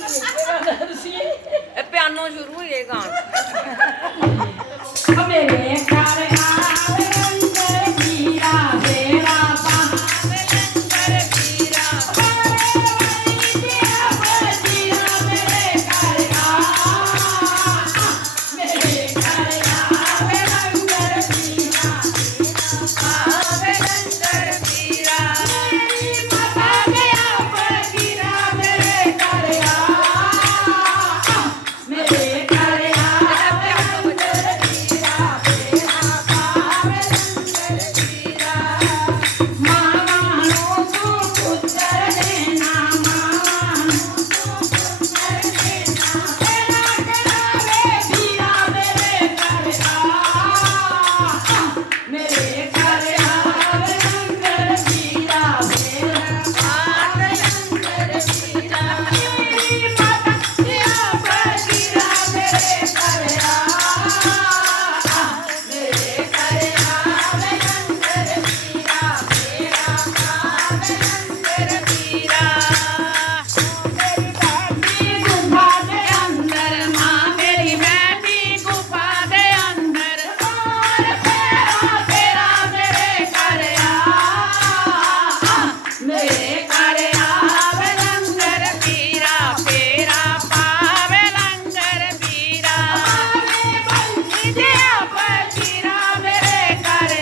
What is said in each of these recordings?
ਇਹ ਪਿਆਨੋ ਸ਼ੁਰੂ ਹੋਈ ਇਹ ਗਾਣ ਮੇਰੇ ਘਰ ਆਵੇ ਲੰਗਰ ਪੀਰਾ ਮੇਰਾ ਪਾਵੇ ਲੰਗਰ ਪੀਰਾ ਮੇਰੇ ਘਰ ਆਵੇ ਲੰਗਰ ਪੀਰਾ ਆਵੇ ਲੰਗਰ ਪੀਰਾ ਮਾਤਾ ਗਿਆ ਫਕੀਰਾ ਮੇਰੇ ਘਰ ਮੇਰੇ ਘਰ ਆਵੇ ਲੰਗਰ ਪੀਰਾ ਮੇਰਾ ਪਾਵੇ ਲੰਗਰ ਪੀਰਾ ਮਾਵਾਂ ਨੂੰ ਤੂੰ ਪੁੱਤਰ ਦੇਣਾ ਮਾਵਾਂ ਨੂੰ ਤੂੰ ਪੁੱਤਰ ਦੇਣਾ ਤੇਰਾ ਕਰਾਵੇ ਪੀਰਾ ਮੇਰੇ ਘਰ ਮੇਰੇ ਘਰ ਆਵੇ ਲੰਗਰ ਪੀਰਾ ਮੇਰਾ ਪਾਵੇ ਲੰਗਰ ਪੀਰਾ ਮੇਰੀ ਮਾਤਾ ਗਿਆ ਫਕੀਰਾ ਮੇਰੇ ਘਰ ਮੇਰੇ ਘਰ ਆਵੇ ਲੰਗਰ ਪੀਰਾ ਮੇਰਾ ਪਾਵੇ ਲੰਗਰ ਪੀਰਾ ਮੇਰੀ ਬੈਠੀ ਗੁਫਾ ਦੇ ਅੰਦਰ ਮਾਂ ਮੇਰੀ ਬੈਠੀ ਗੁਫਾ ਦੇ ਅੰਦਰ ਮਾਰ ਫੇਰਾ ਫੇਰਾ ਮੇਰੇ ਘਰ ਮੇਰੇ ਘਰ ਆਵੇ ਲੰਗਰ ਪੀਰਾ ਫੇਰਾ ਪਾਵੇ ਲੰਗਰ ਪੀਰਾ ਆਵੇ ਬੰਦੀ ਦੇ ਫਕੀਰਾ ਮੇਰੇ ਘਰ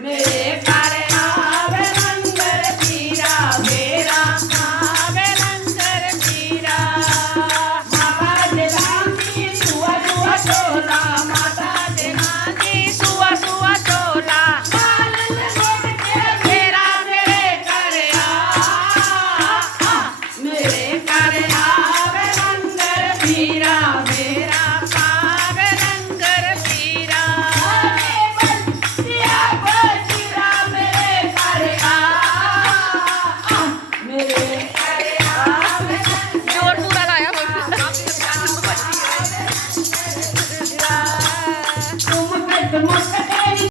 ਮੇਰੇ ਘਰ ਆਵੇ ਲੰਗਰ ਪੀਰਾ ਮੇਰਾ ਪਾਵੇ ਲੰਗਰ ਪੀਰਾ ਮਾਤਾ ਦੇ ਨਾਮੀ ਸੁਆ ਸੁਆ ਚੋਲਾ ਮਾਤਾ ਦੇ ਨਾਮੀ ਸੁਆ ਸੁਆ ਚੋਲਾ ਮਾਲਨ ਗੋਟ ਕੇ ਮੇਰਾ ਮੇਰੇ ਘਰ ਮੇਰੇ ਘਰ ਆਵੇ ਲੰਗਰ ਪੀਰਾ